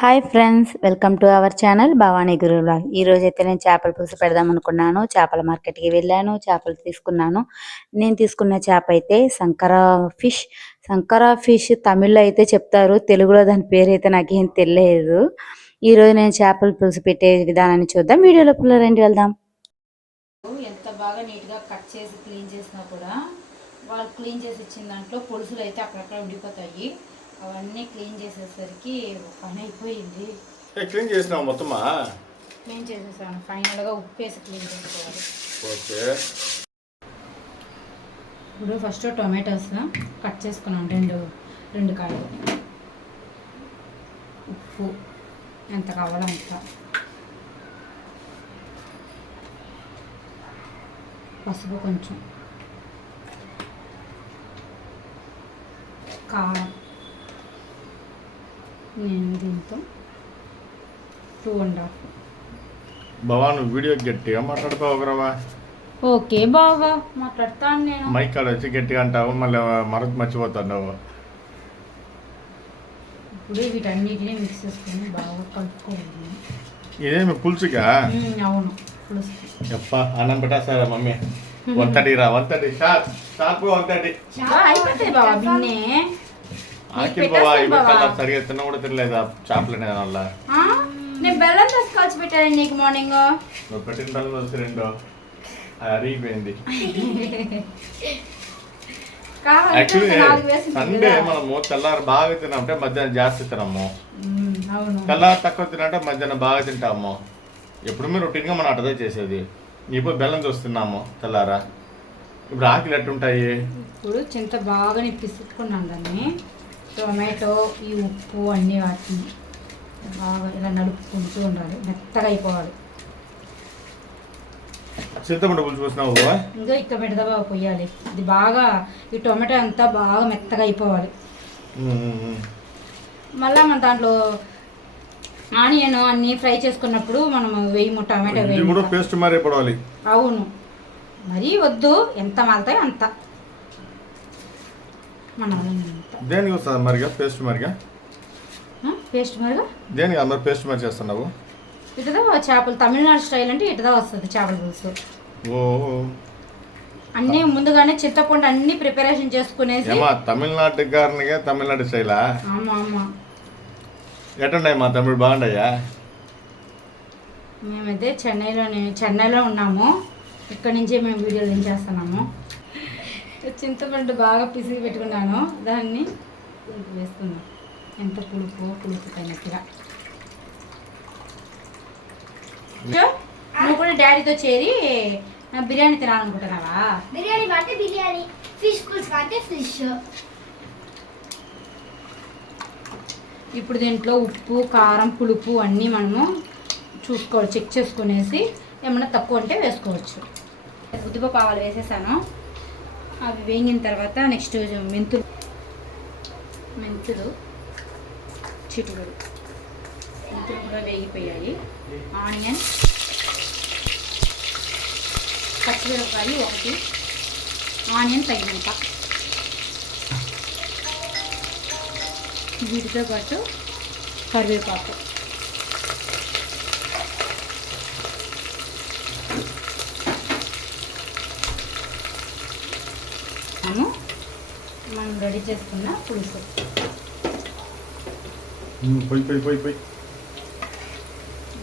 Hi friends, welcome to our channel Bhavani Guru vlog. ఈ రోజు అయితే నేను చేపల పులుసు పెడదాం అనుకున్నాను. చేపల మార్కెట్కి వెళ్ళాను, చేపలు తీసుకున్నాను. నేను తీసుకున్న చేప అయితే సంకరా ఫిష్ తమిళ్లో అయితే చెప్తారు, తెలుగులో దాని పేరు అయితే నాకేం తెలియదు. ఈ రోజు నేను చేపల పులుసు పెట్టే విధానాన్ని చూద్దాం. వీడియోలో రండి వెళ్దాం. ఎంత బాగా నీట్గా కట్ చేసి క్లీన్ చేసినా కూడా వాళ్ళు క్లీన్ చేసి ఇచ్చిన దాంట్లో పులుసులు అయితే అక్కడక్కడ ఉండిపోతాయి. అవన్నీ క్లీన్ చేసేసరికి పని అయిపోయింది. క్లీన్ చేసినావు మొత్తమా? క్లీన్ చేసేసాను. ఫైనల్గా ఉప్పు వేసి క్లీన్ చేసుకోవాలి. ఓకే. ఇప్పుడు ఫస్ట్ టొమాటోస్ కట్ చేసుకున్నాను, రెండు కాయలు. ఉప్పు ఎంత కావాలో అంత, పసుపు కొంచెం, కారం. నేను దీంతో 2.5. బావా నువ్వు వీడియో గట్టిగా మాట్లాడుకోవగలవా? ఓకే బాగా మాట్లాడతాను. నేను మైక్ కాడ వచ్చి గట్టిగా అంటావు, మళ్ళీ మర్చిపోతావు. ఇప్పుడు వీటన్నిటిని మిక్స్ చేసుకొని బాగా కలుపుకోవాలి. ఇదేమి పులుసుగా? అవును, పులుసు. చెప్ప అన్నం పెట్టేస్తారా మమ్మీ? 130 షార్ప్ 130 అయిపోతుంది బాబా. బిన్నే ఆకిల్ బావా ఇవాళ సరిగా తిన్న కూడా తినలేదా చేపలు వల్ల? నేను బెల్లం తీసుకొచ్చి పెట్టాను నీకు మార్నింగ్. నువ్వు పెట్టిన బెల్లం వచ్చి 2 అరిగిపోయింది. సండే మనము తెల్లారు బాగా తిన్నామంటే మధ్యాహ్నం జాస్తి తినము, తెల్లారు తక్కువ తినంటే మధ్యాహ్నం బాగా తింటాము. ఎప్పుడు మీరు రొటీన్గా మనం అటదే చేసేది. ఇప్పుడు బెల్లం చూస్తున్నాము తెల్లారా. ఇప్పుడు ఆకిలు ఎట్టుంటాయి? ఇప్పుడు చింత బాగా పిసుకున్నాను దాన్ని. టొమాటో, ఈ ఉప్పు అన్నీ వాటిని బాగా ఇలా నడుపుకుంటూ ఉండాలి, మెత్తగా అయిపోవాలి. చింతపండు పులుసు పోసినావు ఇంకా ఇక్కడ పెడదా పొయ్యాలి. ఇది బాగా ఈ టొమాటో అంతా బాగా మెత్తగా అయిపోవాలి. మళ్ళీ మన దాంట్లో ఆనియన్ అన్నీ ఫ్రై చేసుకున్నప్పుడు మనం వేయము, టమాటో వేయము. పేస్ట్ మరీ పడాలి. అవును, మరీ వద్దు, ఎంత మారుతాయో అంత. దేనికి వస్తుంది మరిగా పేస్ట్ మరిగా? పేస్ట్ మరిగా దేనికి మరి పేస్ట్ మరి చేస్తున్నావు? ఇటుదా చేపలు తమిళనాడు స్టైల్ అంటే ఇటుదా వస్తుంది చేపల పులుసు. ఓ, అన్నీ ముందుగానే చింతపండు అన్ని ప్రిపరేషన్ చేసుకునేసి. తమిళనాడు గారినిగా తమిళనాడు స్టైలా? ఆమా ఆమా. ఎట్టున్నాయి మా తమిళ బాగుంటాయా? మేమైతే చెన్నైలో ఉన్నాము. ఇక్కడ నుంచే మేము వీడియోలు ఏం చేస్తున్నాము. చింతపండు బాగా పిసిగి పెట్టుకున్నాను, దాన్ని వేసుకున్నాం. ఎంత పులుపు తగినట్టుగా. నువ్వు కూడా డాడీతో చేరి బిర్యానీ తినాలనుకుంటున్నావా? బిర్యానీ అంటే బిర్యానీ, ఫిష్ పులుసు అంటే ఫిష్. ఇప్పుడు దీంట్లో ఉప్పు, కారం, పులుపు అన్నీ మనము చూసుకోవాలి, చెక్ చేసుకునేసి ఏమన్నా తక్కువ అంటే వేసుకోవచ్చు. ఉద్దిపప్పు ఆవాలు వేసేసాను. అవి వేగిన తర్వాత నెక్స్ట్ మెంతులు చిటుకుడు, మెంతులు కూడా వేగిపోయాయి. ఆనియన్, పచ్చిమిరపకాయ 1, ఆనియన్ తగినంత. వీటితో పాటు కరివేపాకు. మనం రెడీ చేసుకున్న పులుసు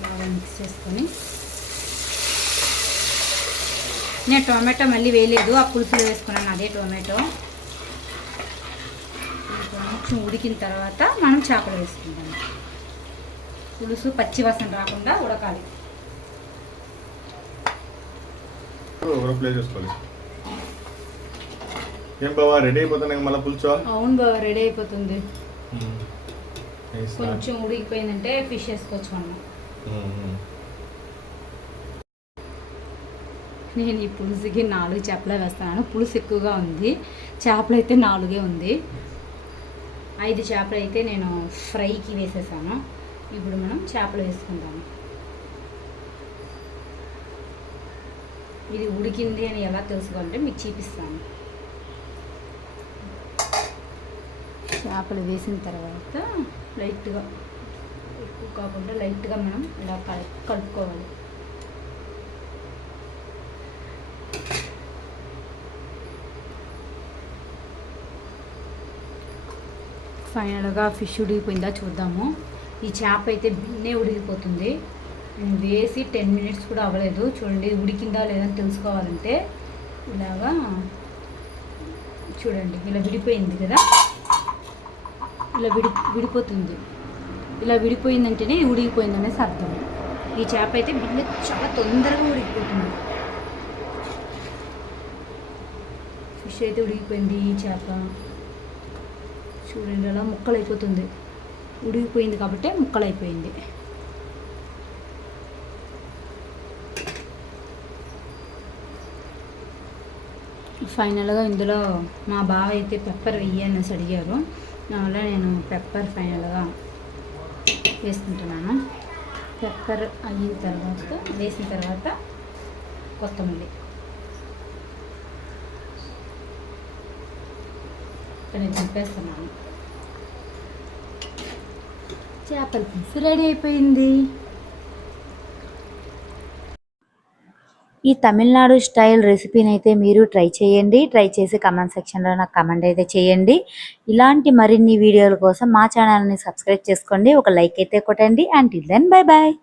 బాగా మిక్స్ చేసుకొని, నేను టొమాటో మళ్ళీ వేయలేదు, ఆ పులుసులో వేసుకున్నాను అదే టొమాటో. కొంచెం ఉడికిన తర్వాత మనం చేపలు వేసుకుంటాం. పులుసు పచ్చి వాసన రాకుండా ఉడకాలి. ఏం బావా రెడీ అయిపోతున్నాయి మళ్ళీ పులుసు? అవును బావా, రెడీ అయిపోతుంది. కొంచెం ఉడికిపోయిందంటే ఫిష్ వేసుకోవచ్చు మనం. నేను ఈ పులుసుకి 4 చేపలే వేస్తున్నాను. పులుసు ఎక్కువగా ఉంది, చేపలు అయితే 4 ఉంది. 5 చేపలు అయితే నేను ఫ్రైకి వేసేసాను. ఇప్పుడు మనం చేపలు వేసుకుంటాము. ఇది ఉడికింది అని ఎలా తెలుసుకోవాలంటే మీకు చూపిస్తాను. చేపలు వేసిన తర్వాత లైట్గా ఎక్కువ కాకుండా లైట్గా మనం ఇలా కలుపుకోవాలి. ఫైనల్గా ఫిష్ ఉడికిపోయిందా చూద్దాము. ఈ చేప అయితే బిన్నే ఉడికిపోతుంది. నేను వేసి 10 మినిట్స్ కూడా అవ్వలేదు. చూడండి ఉడికిందా లేదని తెలుసుకోవాలంటే ఇలాగా చూడండి, ఇలా విడిపోయింది కదా, ఇలా విడిపోతుంది. ఇలా విడిపోయిందంటేనే ఉడికిపోయింది అనేసి అర్థం. ఈ చేప అయితే బిన్నే చాలా తొందరగా ఉడికిపోతుంది. ఫిష్ అయితే ఉడికిపోయింది. ఈ చేప చూడండి అలా ముక్కలు అయిపోతుంది. ఉడికిపోయింది కాబట్టి ముక్కలు అయిపోయింది. ఫైనల్గా ఇందులో మా బావ అయితే పెప్పర్ వేయనేసి అడిగారు. దానివల్ల నేను పెప్పర్ ఫైనల్గా వేసుకుంటున్నాను. పెప్పర్ వేసిన తర్వాత కొత్తమల్లి నేను దింపేస్తున్నాను. చేపల పులుసు రెడీ అయిపోయింది. ఈ తమిళనాడు స్టైల్ రెసిపీని అయితే మీరు ట్రై చేయండి. ట్రై చేసి కమెంట్ సెక్షన్లో నాకు కమెంట్ అయితే చేయండి. ఇలాంటి మరిన్ని వీడియోల కోసం మా ఛానల్ని సబ్స్క్రైబ్ చేసుకోండి. ఒక లైక్ అయితే కొట్టండి. Until then bye bye.